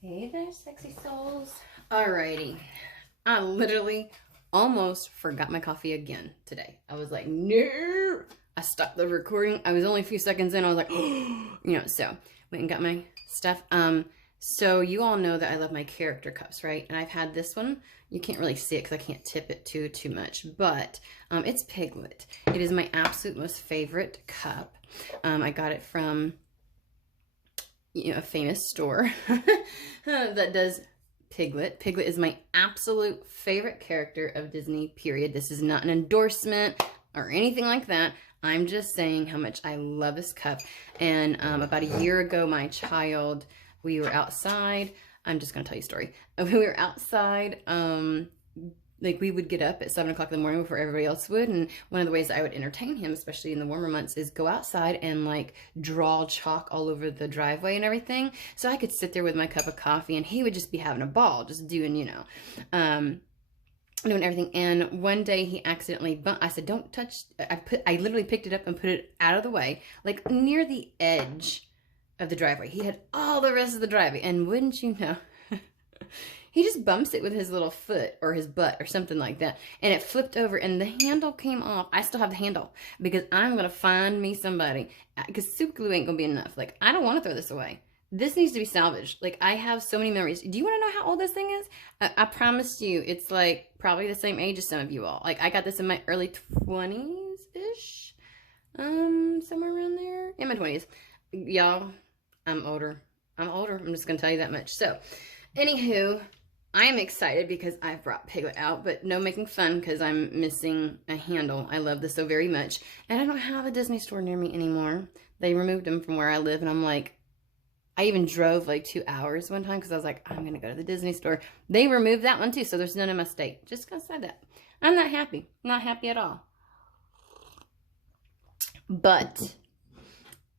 Hey there, sexy souls. Alrighty. I literally almost forgot my coffee again today. I was like, no. I stopped the recording. I was only a few seconds in. I was like, so went and got my stuff. So you all know that I love my character cups, right? And I've had this one. You can't really see it because I can't tip it too much, but it's Piglet. It is my absolute most favorite cup. I got it from a famous store that does Piglet. Piglet is my absolute favorite character of Disney, period. This is not an endorsement or anything like that. I'm just saying how much I love this cup. And about a year ago, my child, we were outside. I'm just going to tell you a story. We were outside, like we would get up at 7 o'clock in the morning before everybody else would. And one of the ways I would entertain him, especially in the warmer months, is go outside and like draw chalk all over the driveway and everything. So I could sit there with my cup of coffee and he would just be having a ball, just doing, doing everything. And one day he accidentally I said, don't touch. I literally picked it up and put it out of the way, like near the edge of the driveway. He had all the rest of the driveway. And wouldn't you know, he just bumps it with his little foot or his butt or something like that. And it flipped over and the handle came off. I still have the handle because I'm going to find me somebody. Because super glue ain't going to be enough. Like, I don't want to throw this away. This needs to be salvaged. Like, I have so many memories. Do you want to know how old this thing is? I promise you, it's like probably the same age as some of you all. Like, I got this in my early 20s-ish. Somewhere around there. In my 20s. Y'all, I'm older. I'm just going to tell you that much. So, anywho, I am excited because I've brought Piglet out, but no making fun because I'm missing a handle. I love this so very much. And I don't have a Disney store near me anymore. They removed them from where I live, and I'm like, I even drove like 2 hours one time because I was like, I'm going to go to the Disney store. They removed that one too, so there's none in my state. Just going to say that. I'm not happy. Not happy at all. But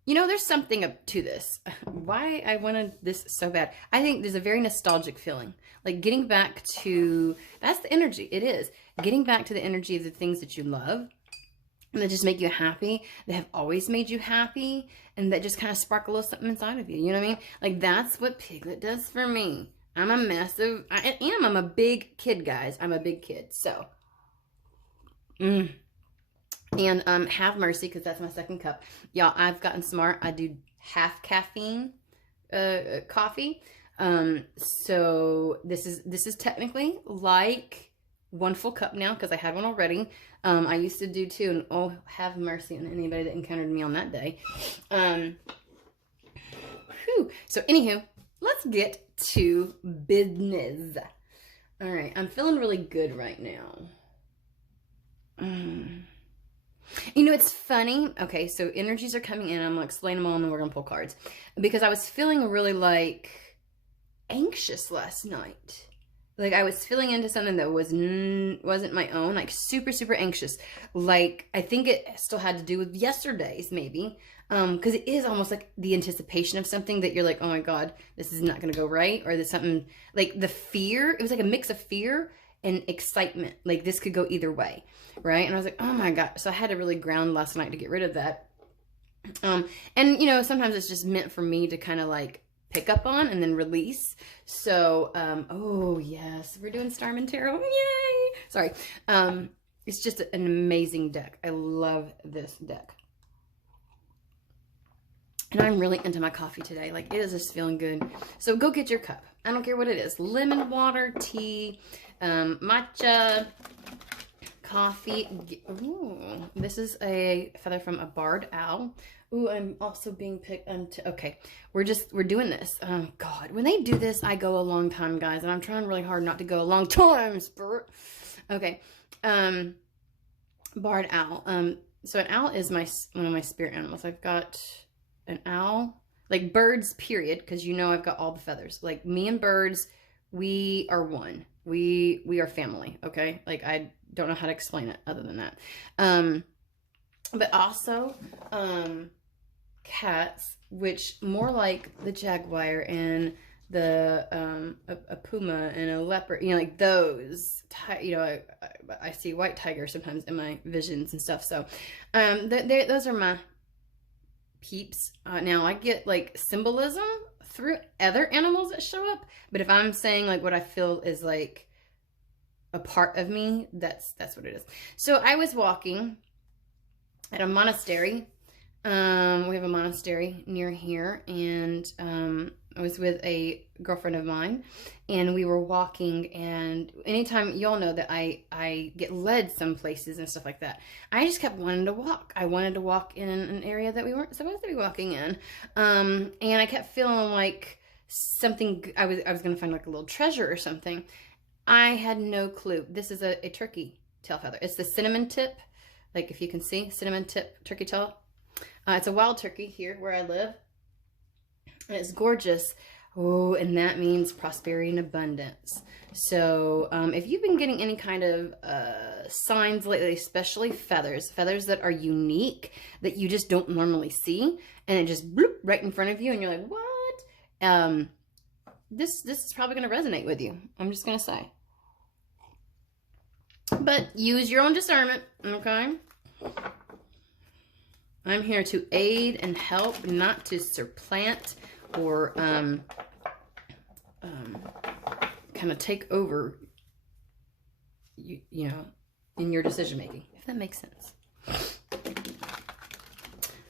there's something up to this. Why I wanted this so bad. I think there's a very nostalgic feeling. Like getting back to, that's the energy. It is. Getting back to the energy of the things that you love and that just make you happy. That have always made you happy. And that just kind of spark a little something inside of you. You know what I mean? Like that's what Piglet does for me. I'm a big kid, guys. I'm a big kid. So, And have mercy because that's my second cup. Y'all, I've gotten smart. I do half caffeine coffee. So this is technically like one full cup now because I had one already. I used to do two, and oh, have mercy on anybody that encountered me on that day. So anywho, let's get to business. All right, I'm feeling really good right now. It's funny. Okay, so energies are coming in. I'm going to explain them all and then we're going to pull cards. Because I was feeling really like anxious last night. Like I was feeling into something that wasn't my own. Like super, super anxious. Like I think it still had to do with yesterday's maybe. Because it is almost like the anticipation of something that you're like, oh my God, this is not going to go right. Or there's something like the fear. It was like a mix of fear and excitement. Like this could go either way. Right. And I was like, oh my God. So I had to really ground last night to get rid of that. And sometimes it's just meant for me to kind of like pick up on and then release. So, oh yes, we're doing Starman Tarot. Yay. Sorry. It's just an amazing deck. I love this deck. And I'm really into my coffee today. Like, it is just feeling good. So go get your cup. I don't care what it is. Lemon water, tea, matcha, coffee. Ooh, this is a feather from a barred owl. Ooh, I'm also being picked. Okay, we're doing this. Oh, God. When they do this, I go a long time, guys. And I'm trying really hard not to go a long time, spirit. Okay. Barred owl. So an owl is one of my spirit animals. I've got an owl, like birds, period, because I've got all the feathers. Like me and birds, we are one. We are family, okay? Like I don't know how to explain it other than that. But also cats, which more like the jaguar and the a puma and a leopard, like those. I see white tiger sometimes in my visions and stuff. So those are my peeps. Now I get like symbolism through other animals that show up, but if I'm saying like what I feel is like a part of me, that's what it is. So I was walking at a monastery. We have a monastery near here, and I was with a girlfriend of mine, and we were walking, and anytime, y'all know that I get led some places and stuff like that, I just kept wanting to walk. I wanted to walk in an area that we weren't supposed to be walking in, and I kept feeling like something, I was going to find like a little treasure or something. I had no clue. This is a turkey tail feather. It's the cinnamon tip, like if you can see, cinnamon tip turkey tail. It's a wild turkey here where I live. And it's gorgeous. Oh, and that means prosperity and abundance. So if you've been getting any kind of signs lately, especially feathers that are unique, that you just don't normally see, and it just bloop right in front of you, and you're like, what? This is probably going to resonate with you. I'm just going to say. But use your own discernment, okay? I'm here to aid and help, not to supplant or kind of take over, you know, in your decision making, if that makes sense.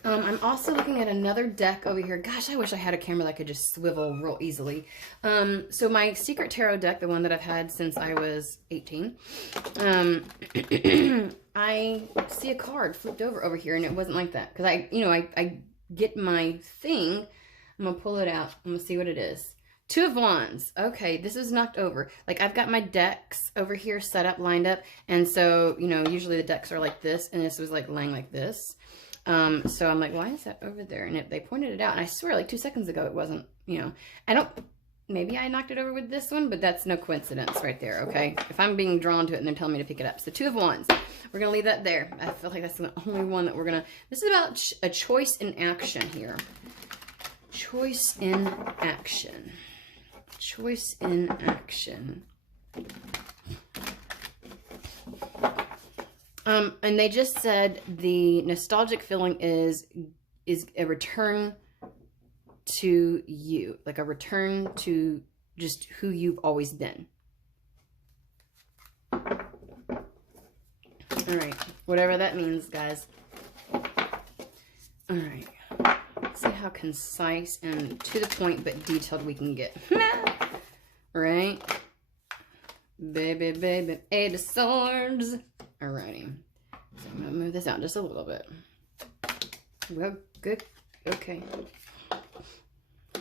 I'm also looking at another deck over here. Gosh, I wish I had a camera that could just swivel real easily. So my secret tarot deck, the one that I've had since I was 18, I see a card flipped over here, and it wasn't like that. Because I get my thing. I'm going to pull it out. I'm going to see what it is. Two of Wands. Okay, this is knocked over. Like, I've got my decks over here set up, lined up. And so, you know, usually the decks are like this, and this was like laying like this. So I'm like, why is that over there? And they pointed it out, and I swear like 2 seconds ago it wasn't, you know, maybe I knocked it over with this one, but that's no coincidence right there, okay? If I'm being drawn to it and they're telling me to pick it up. So Two of Wands, we're going to leave that there. I feel like that's the only one that we're going to, this is about a choice in action here. Choice in action. Choice in action. And they just said the nostalgic feeling is a return to you, like a return to just who you've always been. All right, whatever that means, guys. All right, let's see how concise and to the point but detailed we can get. Right? Baby, baby, 8 of Swords. Alrighty, so I'm gonna move this out just a little bit. Well, good, okay.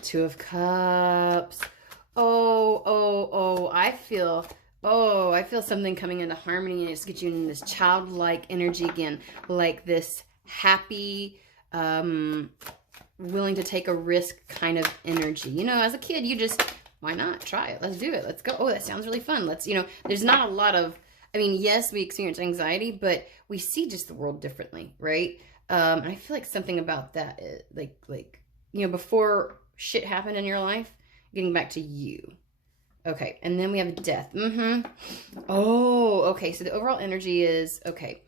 2 of Cups. Oh, I feel something coming into harmony, and it's get you in this childlike energy again, like this happy, willing to take a risk kind of energy. You know, as a kid, you just, why not? Try it. Let's do it. Let's go. Oh, that sounds really fun. Let's, you know, there's not a lot of, I mean, yes, we experience anxiety, but we see just the world differently, right? And I feel like something about that, like, you know, before shit happened in your life, getting back to you. Okay, and then we have Death. Oh, okay, so the overall energy is, okay,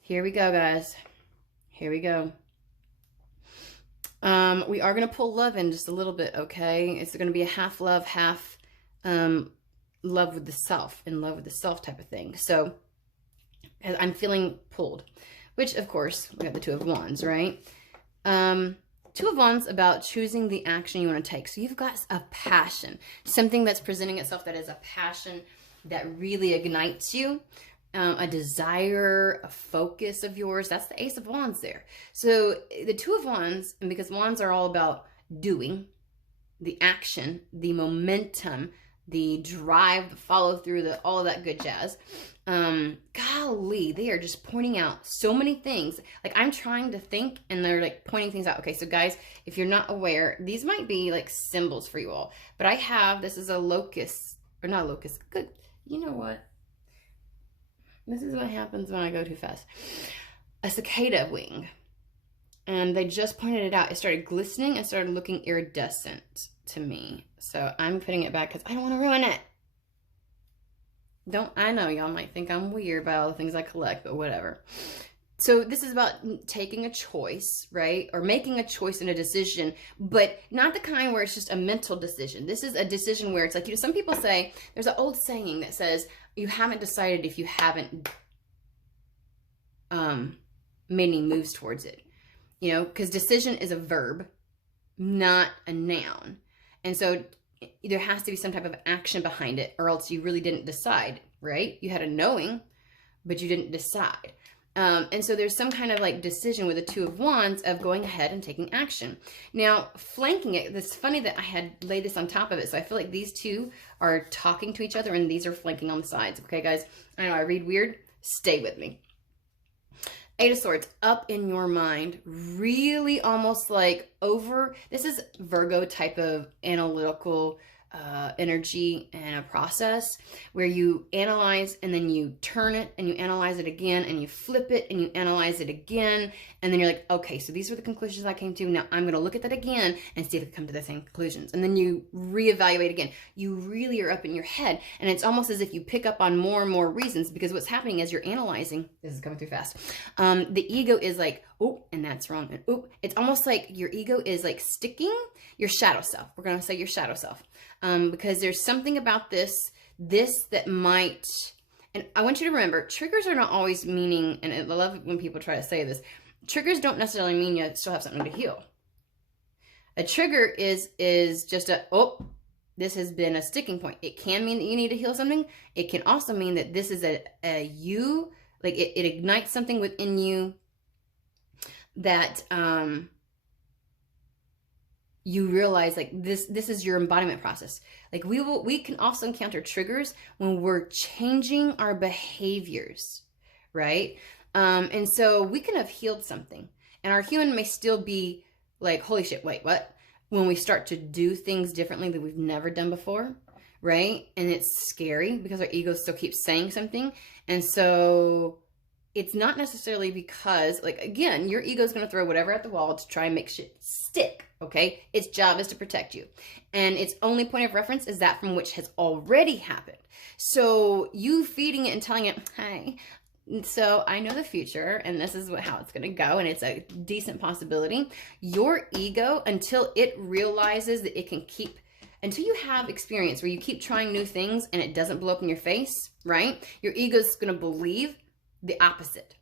here we go, guys. Here we go. We are going to pull love in just a little bit, okay? It's going to be a half love, half love with the self, in love with the self type of thing. So I'm feeling pulled, which of course we got the 2 of Wands, right? 2 of Wands about choosing the action you want to take. So you've got a passion, something that's presenting itself that is a passion that really ignites you, a desire, a focus of yours. That's the Ace of Wands there. So the 2 of Wands, and because Wands are all about doing, the action, the momentum, the drive, the follow through, all of that good jazz. Golly, they are just pointing out so many things. Like, I'm trying to think, and they're like pointing things out. Okay, so guys, if you're not aware, these might be like symbols for you all. But I have, this is a locust, or not a locust. Good. You know what? This is what happens when I go too fast. A cicada wing. And they just pointed it out. It started glistening and started looking iridescent to me. So I'm putting it back because I don't want to ruin it. I know y'all might think I'm weird by all the things I collect, but whatever. So this is about taking a choice, right? Or making a choice and a decision, but not the kind where it's just a mental decision. This is a decision where it's like, some people say, there's an old saying that says, you haven't decided if you haven't made any moves towards it. Because decision is a verb, not a noun. And so there has to be some type of action behind it, or else you really didn't decide, right? You had a knowing, but you didn't decide. And so there's some kind of like decision with the Two of Wands of going ahead and taking action. Now, flanking it, it's funny that I had laid this on top of it. So I feel like these two are talking to each other and these are flanking on the sides. Okay, guys, I know I read weird. Stay with me. Eight of Swords, up in your mind, really almost like this is Virgo type of analytical energy and a process where you analyze and then you turn it and you analyze it again and you flip it and you analyze it again. And then you're like, okay, so these were the conclusions I came to. Now I'm going to look at that again and see if I come to the same conclusions. And then you reevaluate again. You really are up in your head. And it's almost as if you pick up on more and more reasons, because what's happening is you're analyzing. This is coming through fast. The ego is like, oh, and that's wrong. And oh, it's almost like your ego is like sticking your shadow self. We're going to say your shadow self. Because there's something about this that might, and I want you to remember, triggers are not always meaning, and I love when people try to say this, triggers don't necessarily mean you still have something to heal. A trigger is just this has been a sticking point. It can mean that you need to heal something. It can also mean that this is it ignites something within you that, you realize like this is your embodiment process. Like we can also encounter triggers when we're changing our behaviors, right? And so we can have healed something and our human may still be like, holy shit, wait, what? When we start to do things differently that we've never done before, right? And it's scary because our ego still keeps saying something. And so it's not necessarily because, like, again, your ego is going to throw whatever at the wall to try and make shit stick, okay? Its job is to protect you. And its only point of reference is that from which has already happened. So you feeding it and telling it, hey, so I know the future and this is how it's going to go and it's a decent possibility. Your ego, until it realizes that it can keep, until you have experience where you keep trying new things and it doesn't blow up in your face, right? Your ego's going to believe the opposite.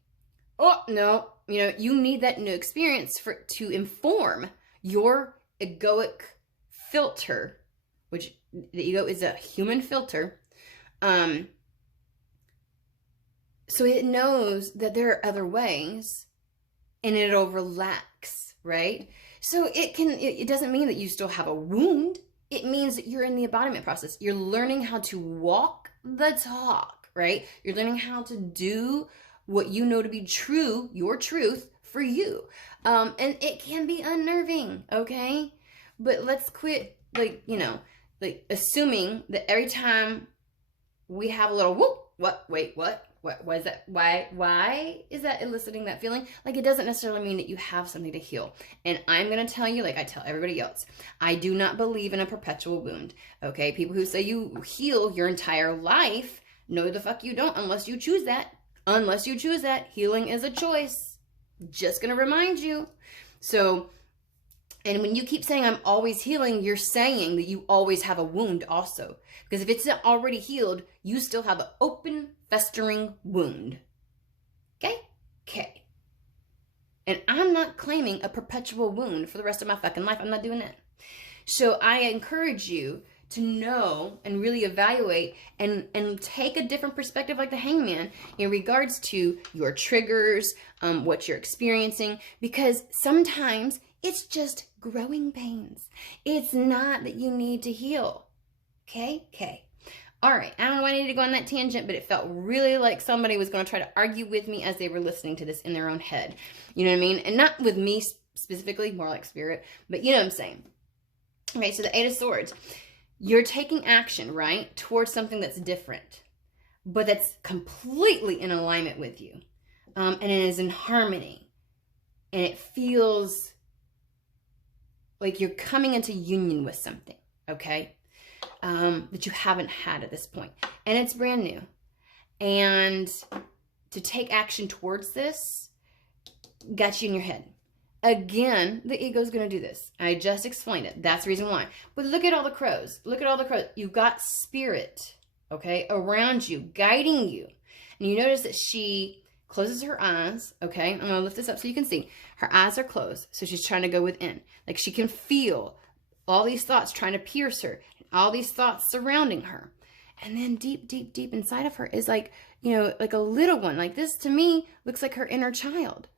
Oh, no, you need that new experience to inform your egoic filter, which the ego is a human filter. So it knows that there are other ways and it'll relax, right? So it doesn't mean that you still have a wound. It means that you're in the embodiment process. You're learning how to walk the talk, right? You're learning how to do what you know to be true, your truth for you. And it can be unnerving, okay? But let's quit, assuming that every time we have a little whoop, what is that? Why is that eliciting that feeling? Like, it doesn't necessarily mean that you have something to heal. And I'm going to tell you, like I tell everybody else, I do not believe in a perpetual wound. Okay. People who say you heal your entire life, no the fuck you don't, unless you choose that. Unless you choose that. Healing is a choice. Just going to remind you. So, and when you keep saying I'm always healing, you're saying that you always have a wound also. Because if it's not already healed, you still have an open, festering wound. Okay? Okay. And I'm not claiming a perpetual wound for the rest of my fucking life. I'm not doing that. So I encourage you to know and really evaluate and take a different perspective like the Hangman in regards to your triggers, what you're experiencing. Because sometimes it's just growing pains. It's not that you need to heal. Okay? Okay. All right. I don't know why I needed to go on that tangent, but it felt really like somebody was going to try to argue with me as they were listening to this in their own head. You know what I mean? And not with me specifically, more like spirit, but you know what I'm saying. Okay, so the Eight of Swords. You're taking action, right, towards something that's different, but that's completely in alignment with you. And it is in harmony. And it feels like you're coming into union with something, okay, that you haven't had at this point. And it's brand new. And to take action towards this got you in your head. Again, the ego is going to do this. I just explained it. That's the reason why. But look at all the crows. Look at all the crows. You've got spirit, okay, around you, guiding you. And you notice that she closes her eyes, okay? I'm going to lift this up so you can see. Her eyes are closed, so she's trying to go within. Like she can feel all these thoughts trying to pierce her, all these thoughts surrounding her. And then deep, deep, deep inside of her is like, you know, like a little one. Like this, to me, looks like her inner child,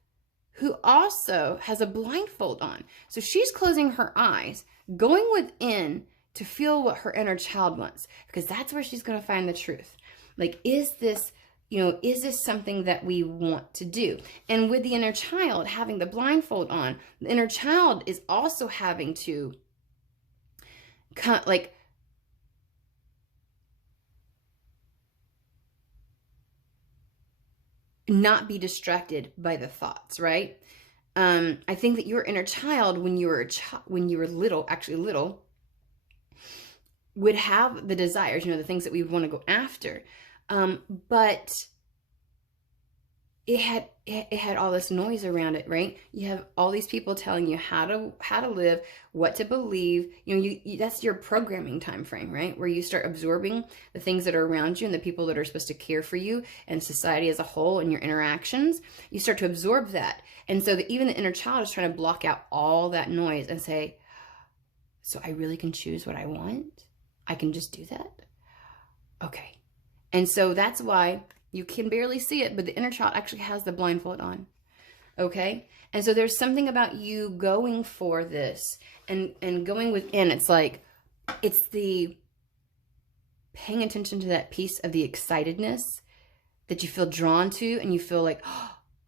who also has a blindfold on. So she's closing her eyes, going within to feel what her inner child wants, because that's where she's going to find the truth. Like, is this, you know, is this something that we want to do? And with the inner child having the blindfold on, the inner child is also having to like not be distracted by the thoughts, right? I think that your inner child, when you were little, actually little, would have the desires, you know, the things that we want to go after, but it had all this noise around it, right? You have all these people telling you how to live, what to believe. You know, that's your programming time frame, right? Where you start absorbing the things that are around you and the people that are supposed to care for you and society as a whole and your interactions. You start to absorb that. And so even the inner child is trying to block out all that noise and say, so I really can choose what I want? I can just do that? Okay. And so that's why you can barely see it, but the inner child actually has the blindfold on. Okay? And so there's something about you going for this and going within. It's like, it's the paying attention to that piece of the excitedness that you feel drawn to, and you feel like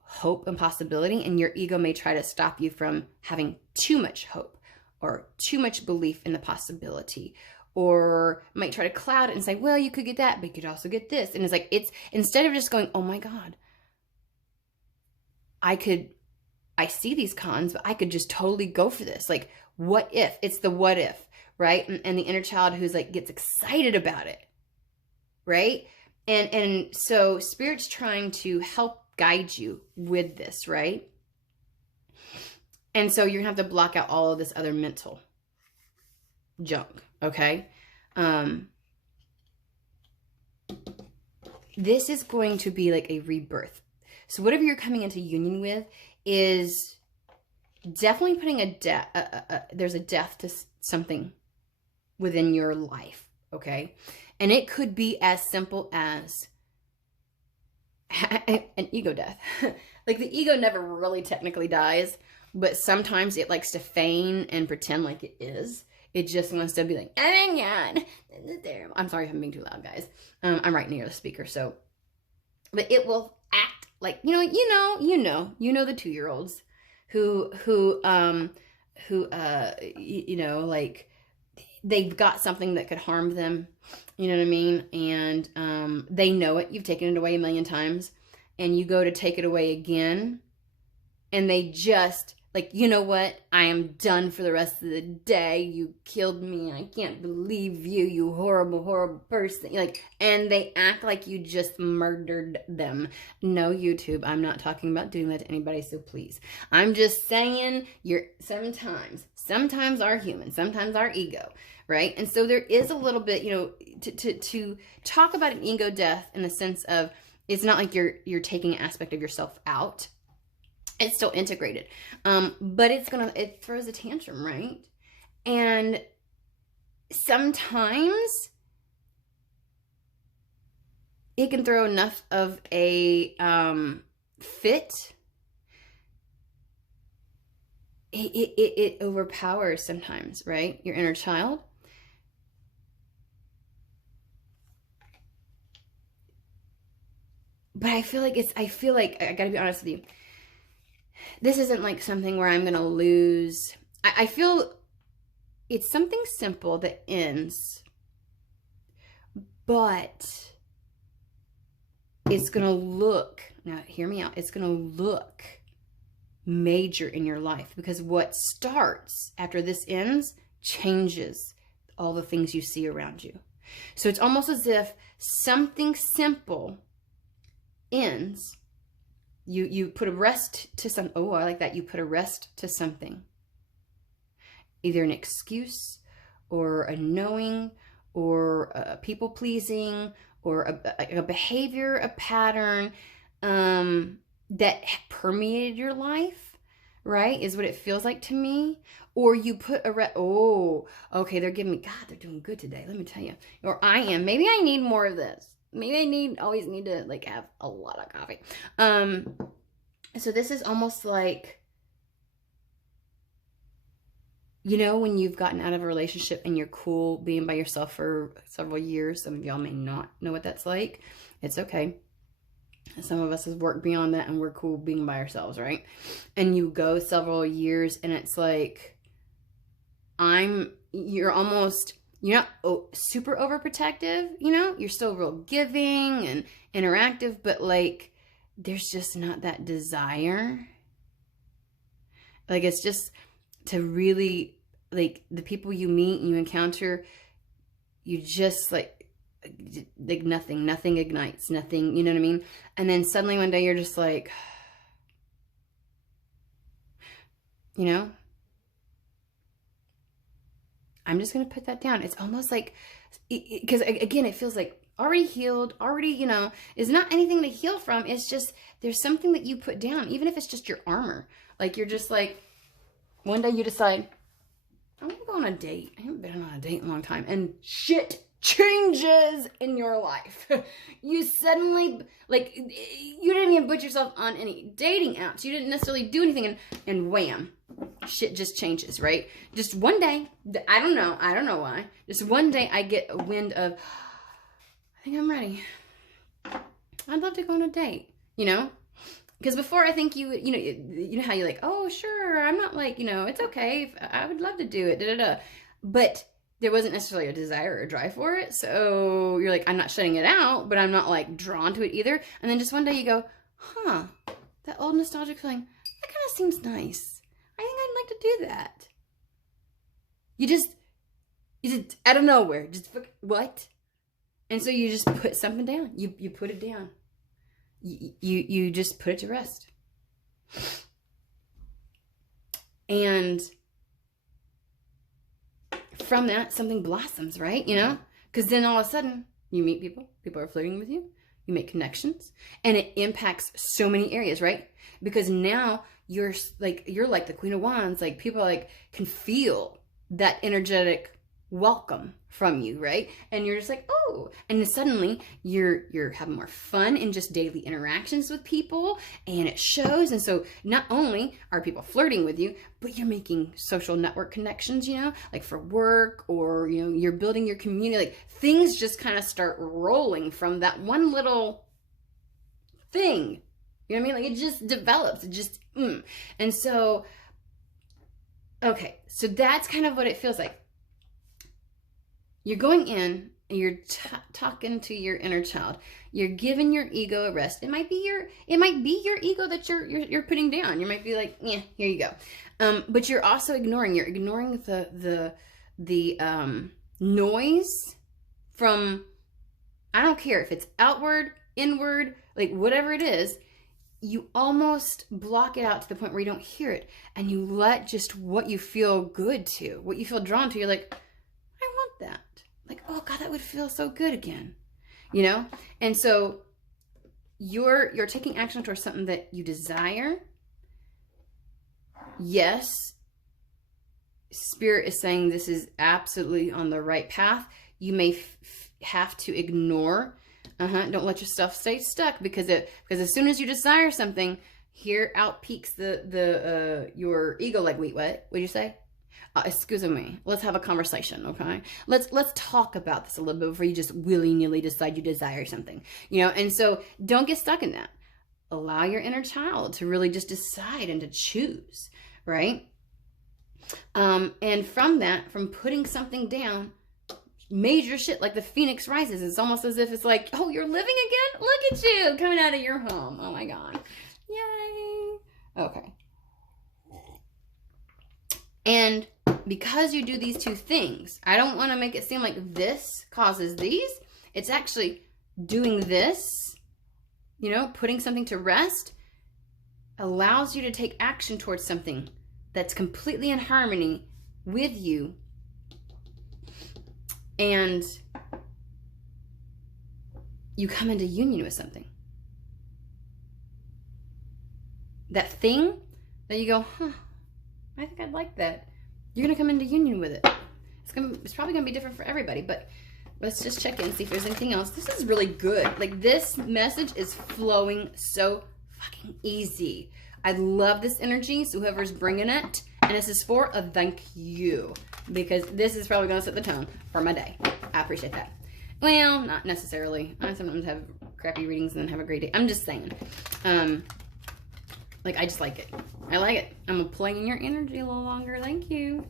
hope and possibility, and your ego may try to stop you from having too much hope or too much belief in the possibility, or might try to cloud it and say, well, you could get that, but you could also get this. And it's like, it's instead of just going, oh my God, I see these cons, but I could just totally go for this. Like, what if? It's the what if, right? And the inner child who's like, gets excited about it, right? And so Spirit's trying to help guide you with this, right? And so you're gonna have to block out all of this other mental junk, okay? This is going to be like a rebirth. So whatever you're coming into union with is definitely putting there's a death to something within your life, okay? And it could be as simple as an ego death. Like the ego never really technically dies, but sometimes it likes to feign and pretend like it is. It just wants to be like, oh my God, this is terrible. I'm sorry if I'm being too loud, guys. I'm right near the speaker, so. But it will act like, you know the 2-year-olds who you know, like they've got something that could harm them. You know what I mean? And they know it. You've taken it away a million times, and you go to take it away again, and they just like, you know what? I am done for the rest of the day. You killed me. I can't believe you, you horrible, horrible person. Like, and they act like you just murdered them. No, YouTube, I'm not talking about doing that to anybody, so please. I'm just saying sometimes our human, sometimes our ego, right? And so there is a little bit, you know, to talk about an ego death in the sense of, it's not like you're taking an aspect of yourself out. It's still integrated. But it throws a tantrum, right? And sometimes it can throw enough of a fit. It overpowers sometimes, right? Your inner child. But I feel like I gotta be honest with you. This isn't like something where I'm going to lose. I feel it's something simple that ends, but it's going to look, now hear me out, it's going to look major in your life, because what starts after this ends changes all the things you see around you. So it's almost as if something simple ends, You put a rest to some, oh, I like that. You put a rest to something. Either an excuse or a knowing or a people pleasing or a behavior, a pattern that permeated your life, right? Is what it feels like to me. Or you put oh, okay, they're giving me, God, they're doing good today. Let me tell you. Or I am. Maybe I need more of this. Maybe I always need to like have a lot of coffee. So this is almost like, you know, when you've gotten out of a relationship and you're cool being by yourself for several years. Some of y'all may not know what that's like. It's okay. Some of us have worked beyond that and we're cool being by ourselves, right? And you go several years and it's like, you're not super overprotective, you know? You're still real giving and interactive, but like, there's just not that desire. Like, it's just to really, like, the people you meet and you encounter, you just like nothing ignites, nothing, you know what I mean? And then suddenly one day you're just like, you know, I'm just going to put that down. It's almost like, because again, it feels like already healed, already, you know, is not anything to heal from. It's just, there's something that you put down, even if it's just your armor. Like, you're just like, one day you decide, I'm going to go on a date. I haven't been on a date in a long time. And shit changes in your life. You suddenly, like, you didn't even put yourself on any dating apps. You didn't necessarily do anything, and wham, shit just changes, right? Just one day, I don't know why. Just one day I get a wind of, I think I'm ready. I'd love to go on a date, you know? Because before, I think you know how you're like, oh, sure, I'm not like, you know, it's okay. I would love to do it, But there wasn't necessarily a desire or a drive for it. So you're like, I'm not shutting it out, but I'm not like drawn to it either. And then just one day you go, huh, that old nostalgic feeling, that kind of seems nice. I think I'd like to do that. You just out of nowhere, just, what? And so you just put something down. You put it down. You just put it to rest. And from that, something blossoms, right? You know? Because then all of a sudden, you meet people. People are flirting with you. You make connections. And it impacts so many areas, right? Because now you're like the Queen of Wands. Like, people like can feel that energetic welcome from you, right? And you're just like, oh, and then suddenly you're having more fun in just daily interactions with people, and it shows. And so not only are people flirting with you, but you're making social network connections, you know, like for work, or, you know, you're building your community. Like, things just kind of start rolling from that one little thing. You know what I mean? Like, it just develops. It just, And so, okay, so that's kind of what it feels like. You're going in and you're talking to your inner child. You're giving your ego a rest. It might be your ego that you're putting down. You might be like, yeah, here you go. But you're also ignoring. You're ignoring the noise from, I don't care if it's outward, inward, like whatever it is. You almost block it out to the point where you don't hear it, and you let just what you feel good to, what you feel drawn to. You're like, I want that. Like, oh God, that would feel so good again, you know? And so you're taking action towards something that you desire. Yes, Spirit is saying this is absolutely on the right path. You may have to ignore. Don't let your stuff stay stuck, because as soon as you desire something, here out peaks your ego. Like, wait, what? What'd you say? Excuse me. Let's have a conversation, okay? Let's talk about this a little bit before you just willy-nilly decide you desire something, you know? And so don't get stuck in that. Allow your inner child to really just decide and to choose, right? And from that, from putting something down, major shit like the phoenix rises. It's almost as if it's like, oh, you're living again? Look at you coming out of your home. Oh my God. Yay. Okay. And because you do these two things, I don't want to make it seem like this causes these. It's actually doing this, you know, putting something to rest, allows you to take action towards something that's completely in harmony with you, and you come into union with something. That thing that you go, huh, I think I'd like that. You're going to come into union with it. It's probably going to be different for everybody, but let's just check in and see if there's anything else. This is really good. Like, this message is flowing so fucking easy. I love this energy, so whoever's bringing it, and this is for a thank you, because this is probably going to set the tone for my day. I appreciate that. Well, not necessarily. I sometimes have crappy readings and then have a great day. I'm just saying. Like, I just like it. I like it. I'm going to play in your energy a little longer. Thank you.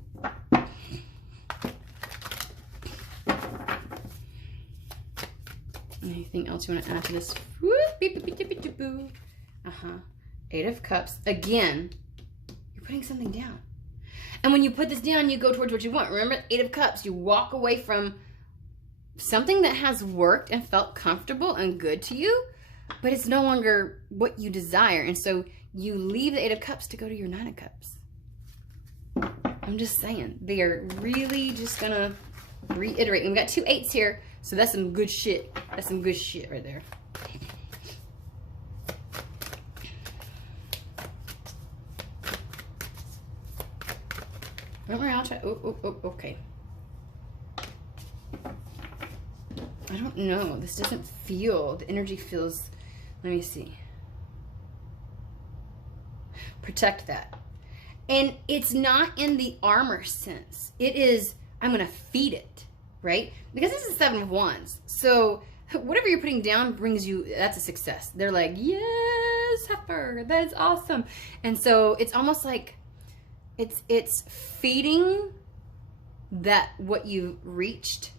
Anything else you want to add to this? Eight of Cups. Again, you're putting something down. And when you put this down, you go towards what you want. Remember, Eight of Cups. You walk away from something that has worked and felt comfortable and good to you, but it's no longer what you desire. And so you leave the Eight of Cups to go to your Nine of Cups. I'm just saying. They are really just going to reiterate. And we got two eights here, so that's some good shit. That's some good shit right there. Don't worry, I'll try. Oh, okay. I don't know. This doesn't feel, the energy feels, let me see. Protect that. And it's not in the armor sense. It is, I'm going to feed it, right? Because this is Seven of Wands. So whatever you're putting down brings you, that's a success. They're like, yes, heifer, that is awesome. And so it's almost like it's feeding that what you've reached,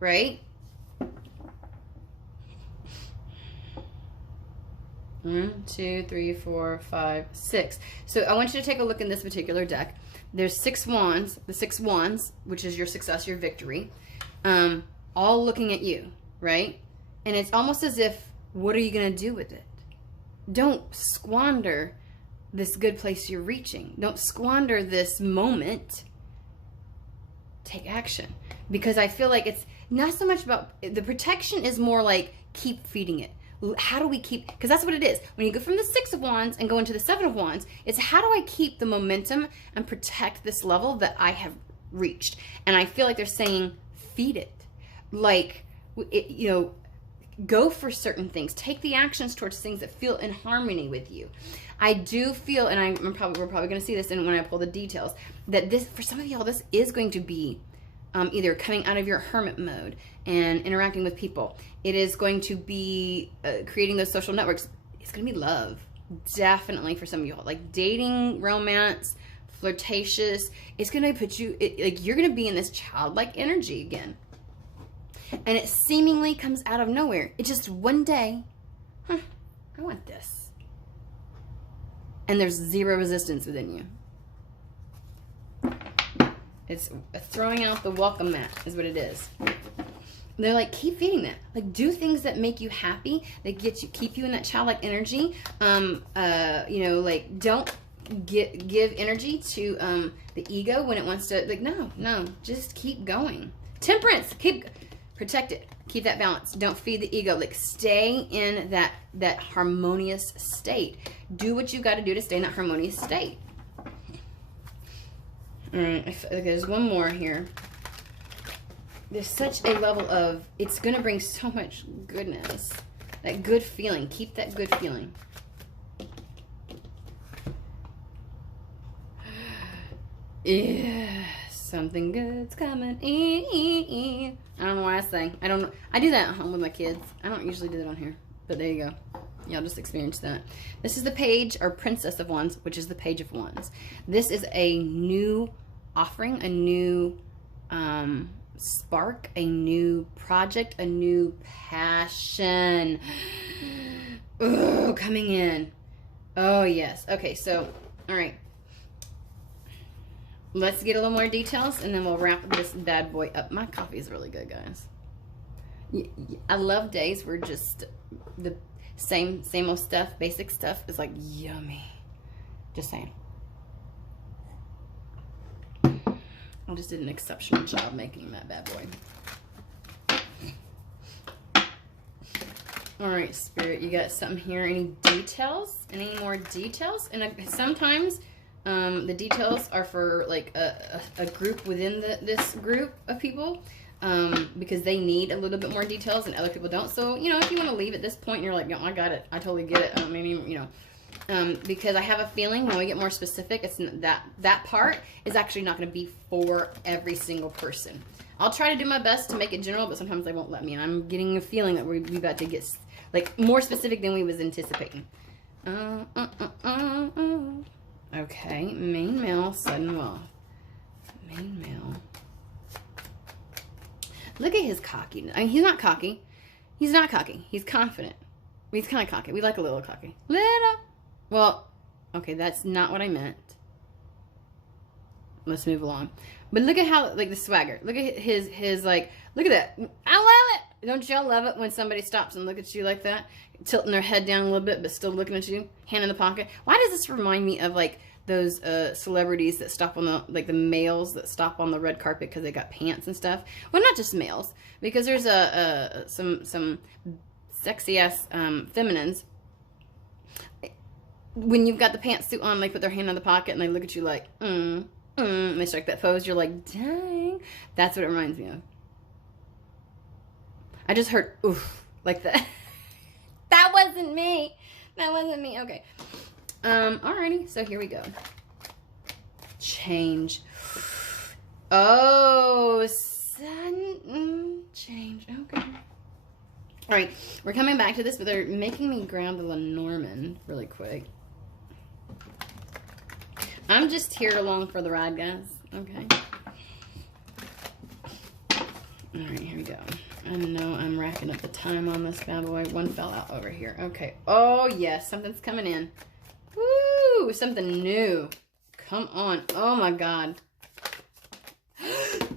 right? 1, 2, 3, 4, 5, 6. So I want you to take a look in this particular deck. There's 6 wands, the 6 wands, which is your success, your victory, all looking at you, right? And it's almost as if, what are you going to do with it? Don't squander this good place you're reaching. Don't squander this moment. Take action. Because I feel like it's not so much about, the protection is more like keep feeding it. How do we keep, because that's what it is. When you go from the 6 of Wands and go into the 7 of Wands, it's how do I keep the momentum and protect this level that I have reached? And I feel like they're saying, feed it. Like, you know, go for certain things. Take the actions towards things that feel in harmony with you. I do feel, and we're probably going to see this when I pull the details, that this, for some of y'all, this is going to be either coming out of your hermit mode and interacting with people. It is going to be creating those social networks. It's going to be love. Definitely for some of y'all. Like dating, romance, flirtatious. It's going to put you, like you're going to be in this childlike energy again. And it seemingly comes out of nowhere. It's just one day, I want this. And there's zero resistance within you. It's throwing out the welcome mat is what it is. They're like, keep feeding that. Like, do things that make you happy, that keep you in that childlike energy. You know, like, don't give energy to the ego when it wants to. Like, no, just keep going. Temperance, protect it. Keep that balance. Don't feed the ego. Like, stay in that harmonious state. Do what you got to do to stay in that harmonious state. All right, there's one more here. There's such a level of, it's going to bring so much goodness. That good feeling. Keep that good feeling. Yeah, something good's coming in. I don't know why I sing. I don't know. I do that at home with my kids. I don't usually do that on here. But there you go. Y'all just experience that. This is the page, or Princess of Wands, which is the Page of Wands. This is a new offering, a new spark, a new project, a new passion. Oh, coming in. Oh, yes. Okay, so, all right. Let's get a little more details, and then we'll wrap this bad boy up. My coffee is really good, guys. I love days where just the same old stuff, basic stuff is like yummy. Just saying. I just did an exceptional job making that bad boy. All right, Spirit, you got something here. Any details? Any more details? And sometimes the details are for like a group within this group of people because they need a little bit more details and other people don't. So, you know, if you want to leave at this point and you're like, no, I got it. I totally get it. Maybe, you know, because I have a feeling when we get more specific, it's that part is actually not going to be for every single person. I'll try to do my best to make it general, but sometimes they won't let me. And I'm getting a feeling that we've got to get like more specific than we was anticipating. Okay, main male, sudden wealth. Main male. Look at his cocky. I mean, he's not cocky. He's not cocky. He's confident. He's kind of cocky. We like a little cocky. Little. Well, okay, that's not what I meant. Let's move along. But look at how, like, the swagger. Look at his like, look at that. I love it. Don't y'all love it when somebody stops and look at you like that? Tilting their head down a little bit, but still looking at you. Hand in the pocket. Why does this remind me of, like, those celebrities that stop on the, like, the males that stop on the red carpet because they got pants and stuff? Well, not just males. Because there's some sexy-ass feminines. When you've got the pantsuit on, they put their hand in the pocket and they look at you like, and they strike that pose. You're like, dang. That's what it reminds me of. I just heard, oof, like that. That wasn't me. That wasn't me. Okay. Alrighty. So here we go. Change. Oh, sudden change. Okay. All right. We're coming back to this, but they're making me ground the Lenormand really quick. I'm just here along for the ride, guys. Okay. All right, here we go. I know I'm racking up the time on this bad boy. One fell out over here. Okay. Oh, yes. Something's coming in. Woo! Something new. Come on. Oh, my God. Yes!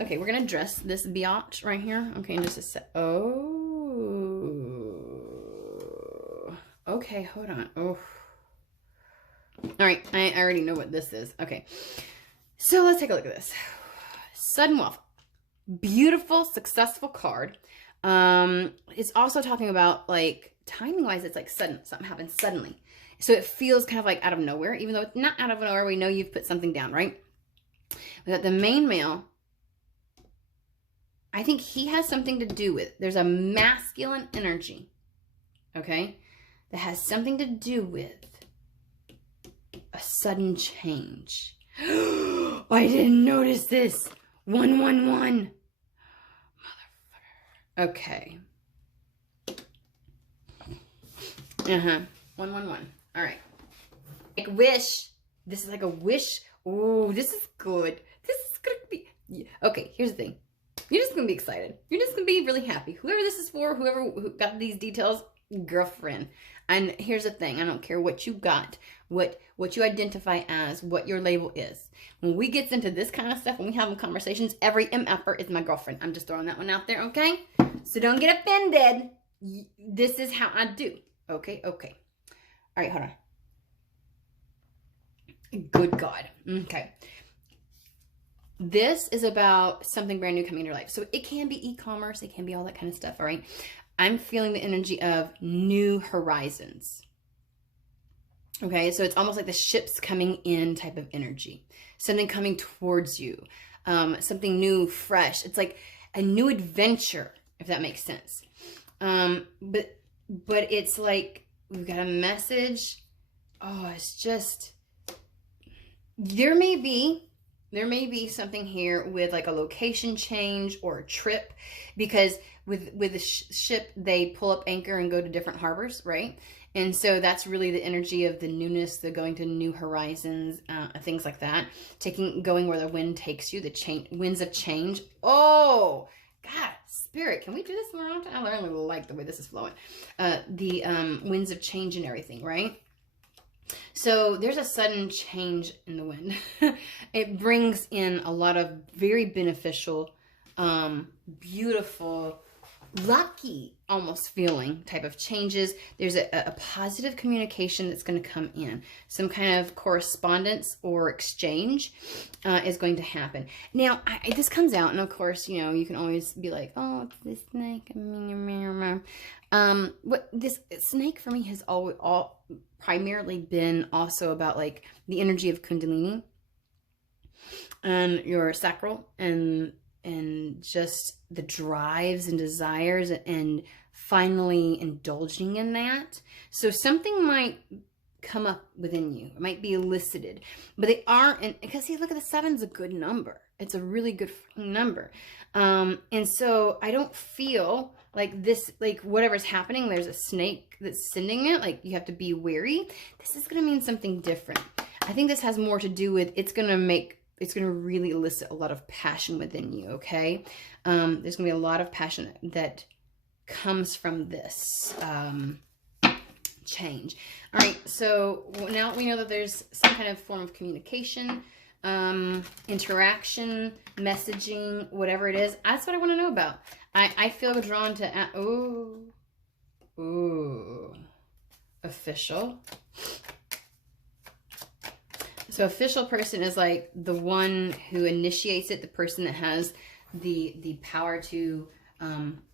Okay, we're going to dress this biatch right here. Okay, in just a sec. Oh. Okay, hold on. Oh. All right. I already know what this is. Okay. So let's take a look at this. Sudden wealth. Beautiful, successful card. It's also talking about, like, timing-wise, it's like sudden. Something happens suddenly. So it feels kind of like out of nowhere, even though it's not out of nowhere. We know you've put something down, right? But the main male, I think he has something to do with, there's a masculine energy, okay, that has something to do with a sudden change. I didn't notice this. 111. Motherfucker. Okay. 111. All right. Like wish. This is like a wish. Oh, this is good. This is gonna be. Okay, here's the thing. You're just gonna be excited. You're just gonna be really happy. Whoever this is for, who got these details, girlfriend. And here's the thing. I don't care what you got, what you identify as, what your label is. When we get into this kind of stuff, when we have conversations, every MFer is my girlfriend. I'm just throwing that one out there, okay? So don't get offended. This is how I do. Okay, okay. All right, hold on. Good God. Okay. This is about something brand new coming in your life. So it can be e-commerce. It can be all that kind of stuff, all right? I'm feeling the energy of new horizons. Okay, so it's almost like the ship's coming in type of energy. Something coming towards you. Something new, fresh. It's like a new adventure, if that makes sense. But it's like we've got a message. Oh, it's just, there may be something here with like a location change or a trip, because with the ship, they pull up anchor and go to different harbors, right? And so that's really the energy of the newness, the going to new horizons, things like that. Going where the wind takes you, the winds of change. Oh, God, Spirit, can we do this more often? I really like the way this is flowing. The winds of change and everything, right? So there's a sudden change in the wind. It brings in a lot of very beneficial, beautiful lucky almost feeling type of changes. There's a positive communication that's going to come in. Some kind of correspondence or exchange is going to happen. Now, this comes out, and of course, you know, you can always be like, oh, it's this snake. What this snake for me has all primarily been also about like the energy of Kundalini and your sacral and just the drives and desires and finally indulging in that. So something might come up within you. It might be elicited, but they aren't. And because see, look at the 7's a good number. It's a really good number. And so I don't feel like this, like whatever's happening, there's a snake that's sending it. Like you have to be wary. This is going to mean something different. I think this has more to do with, it's going to really elicit a lot of passion within you, okay? There's going to be a lot of passion that comes from this change. All right, so now we know that there's some kind of form of communication, interaction, messaging, whatever it is. That's what I want to know about. I feel drawn to, official. So official person is like the one who initiates it, the person that has the power to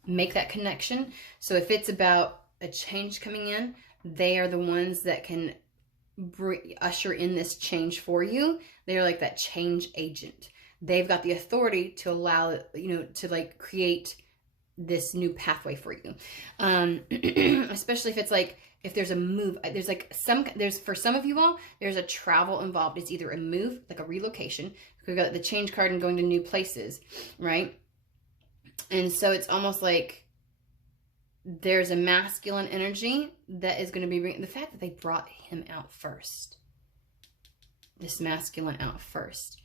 make that connection. So if it's about a change coming in, they are the ones that can usher in this change for you. They're like that change agent. They've got the authority to allow, you know, to like create this new pathway for you. Especially if it's like, if there's a move, there's for some of you all, there's a travel involved. It's either a move, like a relocation. We've got the change card and going to new places, right? And so it's almost like there's a masculine energy that is going to be the fact that they brought him out first. This masculine out first.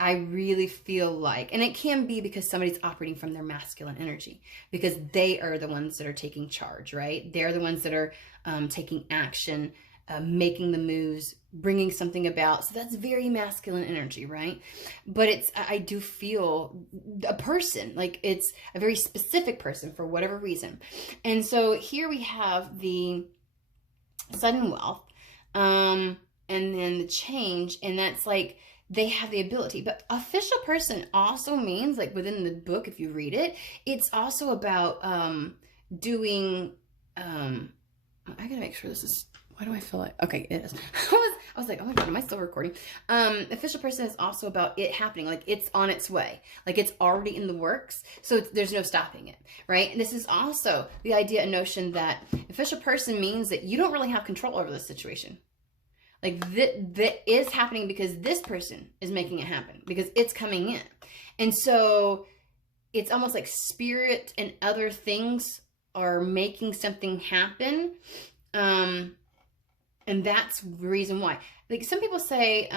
I really feel like, and it can be because somebody's operating from their masculine energy, because they are the ones that are taking charge, right? They're the ones that are taking action, making the moves, bringing something about. So that's very masculine energy, right? But I do feel a person, like it's a very specific person for whatever reason. And so here we have the sudden wealth, and then the change, and that's like, they have the ability. But official person also means, like within the book, if you read it, it's also about doing, I gotta make sure this is, why do I feel like, okay, it is. I was like, oh my God, am I still recording? Official person is also about it happening, like it's on its way, like it's already in the works, so there's no stopping it, right? And this is also the idea and notion that official person means that you don't really have control over this situation. Like that is happening because this person is making it happen, because it's coming in. And so it's almost like spirit and other things are making something happen. And that's the reason why. Like some people say,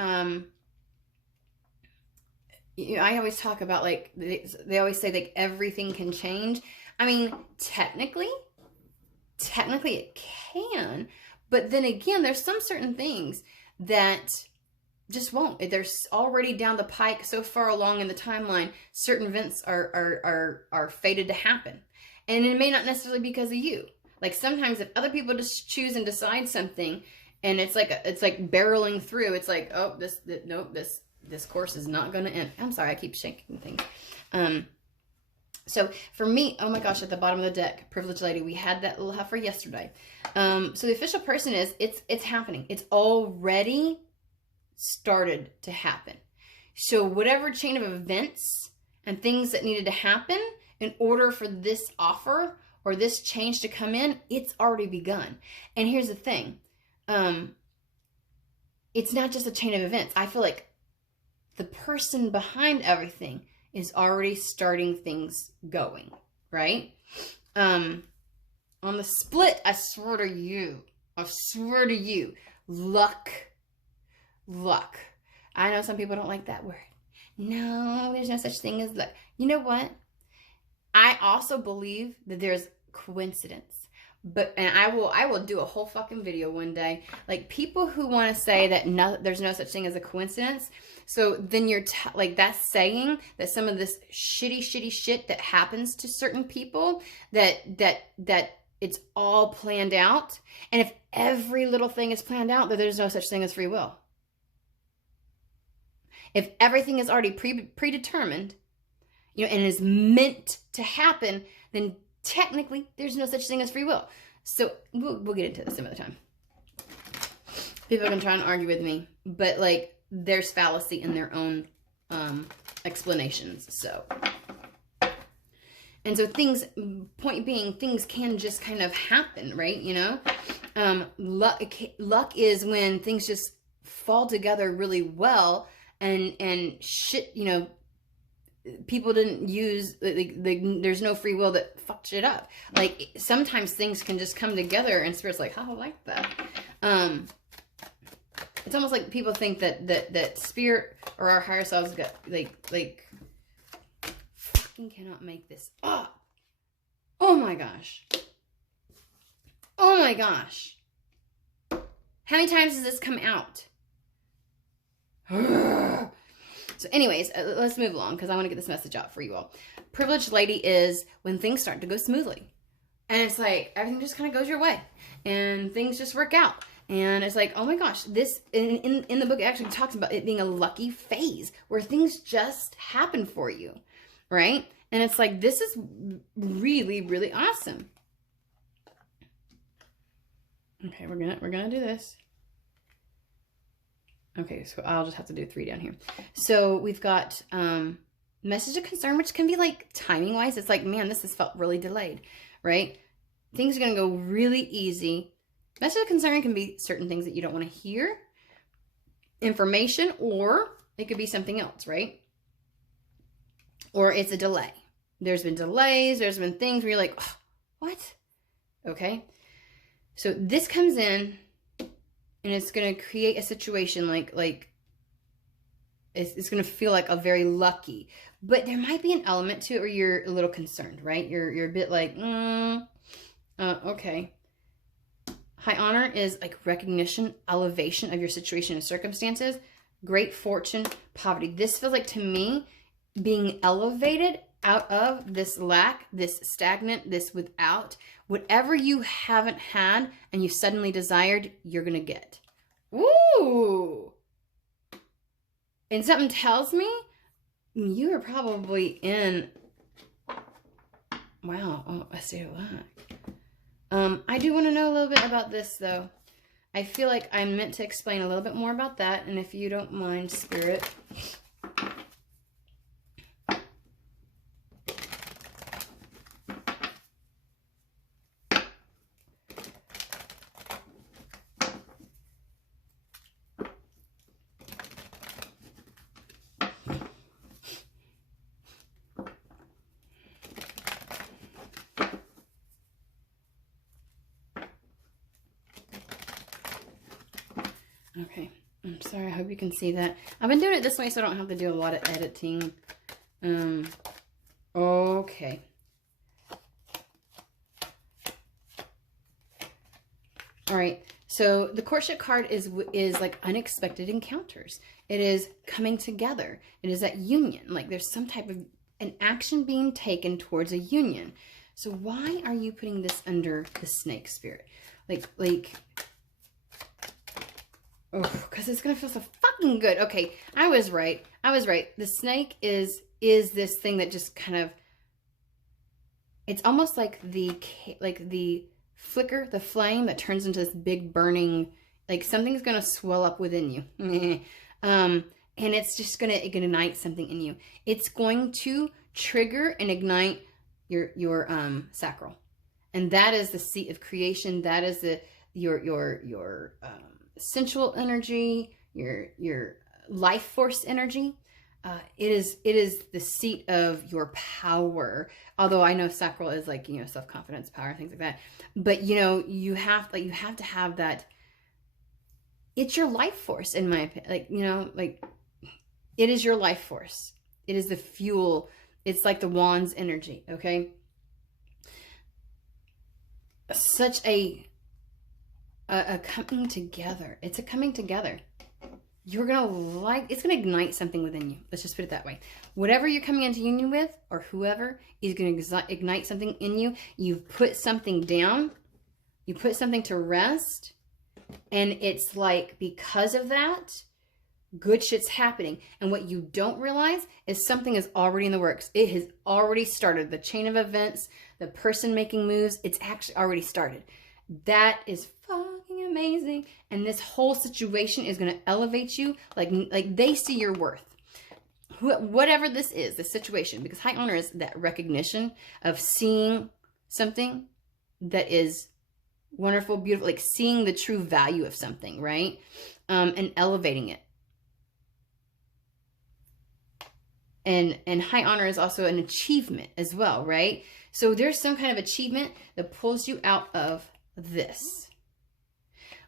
you know, I always talk about like, they always say like everything can change. I mean, technically it can. But then again, there's some certain things that just won't. They're already down the pike, so far along in the timeline. Certain events are fated to happen, and it may not necessarily be because of you. Like sometimes, if other people just choose and decide something, and it's like barreling through. It's like, oh, this course is not going to end. I'm sorry, I keep shaking things. So for me, oh my gosh, at the bottom of the deck, Privileged Lady, we had that little heifer yesterday. So the official person is, it's happening. It's already started to happen. So whatever chain of events and things that needed to happen in order for this offer or this change to come in, it's already begun. And here's the thing. It's not just a chain of events. I feel like the person behind everything is already starting things going, right? On the split, I swear to you, luck. I know some people don't like that word. No, there's no such thing as luck. You know what? I also believe that there's coincidence, and I will do a whole fucking video one day. Like, people who want to say that there's no such thing as a coincidence. So then you're like, that's saying that some of this shitty shit that happens to certain people, that it's all planned out. And if every little thing is planned out, then there's no such thing as free will. If everything is already predetermined, you know, and is meant to happen, then technically there's no such thing as free will. So we'll get into this some other time. People can try and argue with me, but like, there's fallacy in their own explanations. So, and so point being, things can just kind of happen, right? You know, luck is when things just fall together really well, and shit, you know, people didn't use, like, there's no free will that fucked shit up. Like, sometimes things can just come together and Spirit's like, oh, I like that. It's almost like people think that Spirit or our higher selves got, like, fucking cannot make this up. Oh my gosh. Oh my gosh. How many times has this come out? So anyways, let's move along, because I want to get this message out for you all. Privileged lady is when things start to go smoothly. And it's like, everything just kind of goes your way. And things just work out. And it's like, oh my gosh, this, in the book, it actually talks about it being a lucky phase where things just happen for you, right? And it's like, this is really, really awesome. Okay, we're gonna do this. Okay, so I'll just have to do 3 down here. So we've got message of concern, which can be like timing wise. It's like, man, this has felt really delayed, right? Things are gonna go really easy. Message of concern can be certain things that you don't want to hear, information, or it could be something else, right? Or it's a delay. There's been delays. There's been things where you're like, oh, what? Okay. So this comes in and it's going to create a situation like it's going to feel like a very lucky, but there might be an element to it where you're a little concerned, right? You're a bit like, okay. High honor is like recognition, elevation of your situation and circumstances, great fortune, poverty. This feels like, to me, being elevated out of this lack, this stagnant, this without. Whatever you haven't had and you suddenly desired, you're going to get. Ooh. And something tells me you are probably in, wow, oh, I see a lot. I do want to know a little bit about this, though. I feel like I'm meant to explain a little bit more about that, and if you don't mind, Spirit. Okay, I'm sorry, I hope you can see that. I've been doing it this way so I don't have to do a lot of editing. Okay. All right, so the courtship card is like unexpected encounters. It is coming together. It is that union. Like, there's some type of an action being taken towards a union. So why are you putting this under the snake, Spirit? Like, oh, because it's going to feel so fucking good. Okay, I was right. The snake is this thing that just kind of, it's almost like the flicker, the flame that turns into this big burning, like something's going to swell up within you. And it's just going to ignite something in you. It's going to trigger and ignite your sacral. And that is the seat of creation. That is your sensual energy, your life force energy. It is the seat of your power. Although I know sacral is like, self-confidence, power, things like that. But you have to have that. It's your life force, in my opinion. It is your life force. It is the fuel. It's like the wand's energy. Okay. such a coming together. It's a coming together. You're going to it's going to ignite something within you. Let's just put it that way. Whatever you're coming into union with, or whoever is going to ignite something in you, you've put something down, you put something to rest, and it's like, because of that, good shit's happening. And what you don't realize is something is already in the works. It has already started. The chain of events, the person making moves, it's actually already started. That is fucking amazing. And this whole situation is going to elevate you. Like they see your worth. Whatever this is, this situation, because high honor is that recognition of seeing something that is wonderful, beautiful, like seeing the true value of something, right? And elevating it. And high honor is also an achievement as well, right? So there's some kind of achievement that pulls you out of this.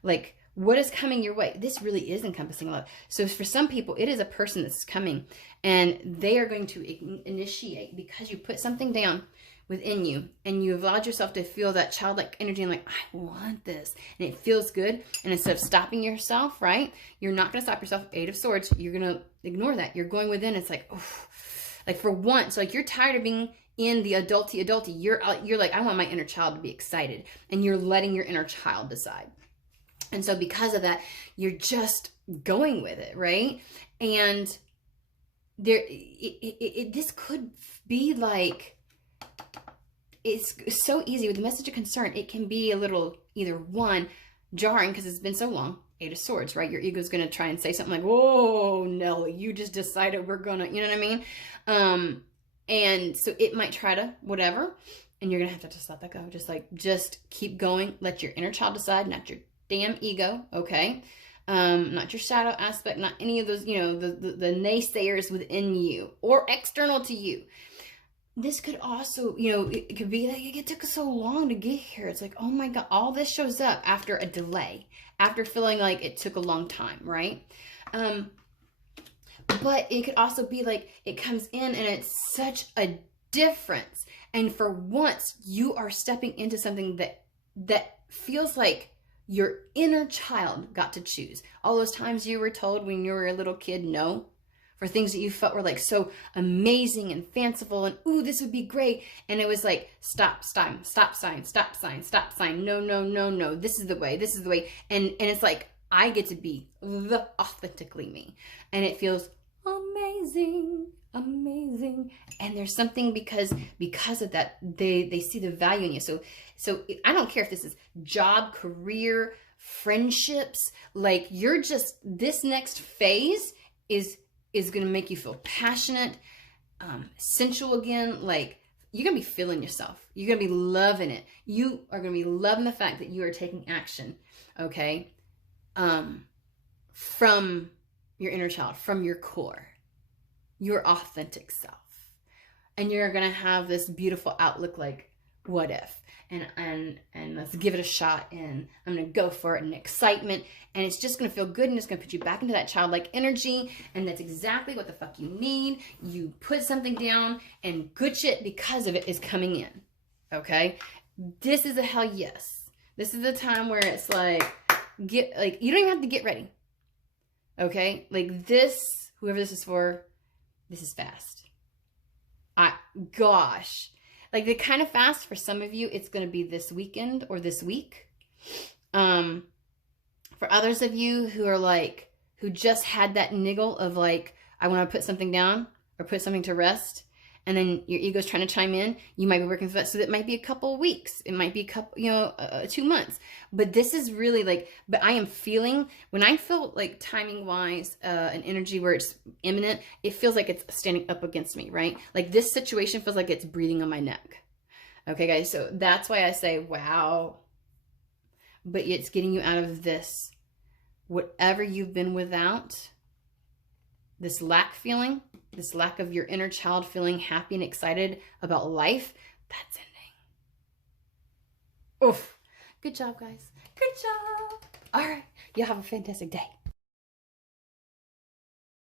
Like, what is coming your way? This really is encompassing a lot. So for some people, it is a person that's coming, and they are going to initiate, because you put something down within you and you have allowed yourself to feel that childlike energy and like, I want this, and it feels good. And instead of stopping yourself, right, you're not going to stop yourself. 8 of Swords, you're going to ignore that. You're going within. It's like, oh, like for once, like you're tired of being in the adulty. You're like, I want my inner child to be excited, and you're letting your inner child decide. And so because of that, you're just going with it, right? And there, this could be like, it's so easy with the message of concern. It can be a little, either one, jarring because it's been so long. 8 of Swords, right? Your ego's going to try and say something like, whoa, Nelly, you just decided we're going to, you know what I mean? And so it might try to whatever, and you're going to have to just let that go. Just keep going. Let your inner child decide, not your damn ego, okay? Not your shadow aspect, not any of those, you know, the naysayers within you or external to you. This could also, you know, it could be like, it took so long to get here. It's like, oh my God, all this shows up after a delay, after feeling like it took a long time, right? But it could also be like, it comes in and it's such a difference. And for once, you are stepping into something that feels like your inner child got to choose. All those times you were told when you were a little kid, no, for things that you felt were like so amazing and fanciful and, ooh, this would be great. And it was like, stop sign, no, this is the way. And it's like, I get to be the authentically me. And it feels amazing. And there's something because of that, they see the value in you. So I don't care if this is job, career, friendships, like you're just, this next phase is going to make you feel passionate, sensual again. Like you're going to be feeling yourself. You're going to be loving it. You are going to be loving the fact that you are taking action. Okay. From your inner child, from your core, your authentic self. And you're going to have this beautiful outlook like, what if? And let's give it a shot, and I'm going to go for it, and excitement, and it's just going to feel good, and it's going to put you back into that childlike energy, and that's exactly what the fuck you need. You put something down, and good shit because of it is coming in, okay? This is a hell yes. This is the time where it's like, you don't even have to get ready, okay? Like this, whoever this is for, this is fast. Gosh. Like the kind of fast for some of you, it's going to be this weekend or this week. For others of you who are like, who just had that niggle of like, I want to put something down or put something to rest, and then your ego's trying to chime in, you might be working through that. So that might be a couple of weeks. It might be a couple, 2 months. But this is really like, but I am feeling, when I feel like timing wise, an energy where it's imminent, it feels like it's standing up against me, right? Like this situation feels like it's breathing on my neck. Okay, guys. So that's why I say, wow. But it's getting you out of this, whatever you've been without, this lack feeling, this lack of your inner child feeling happy and excited about life, that's ending. Oof. Good job, guys. Good job. All right. You have a fantastic day.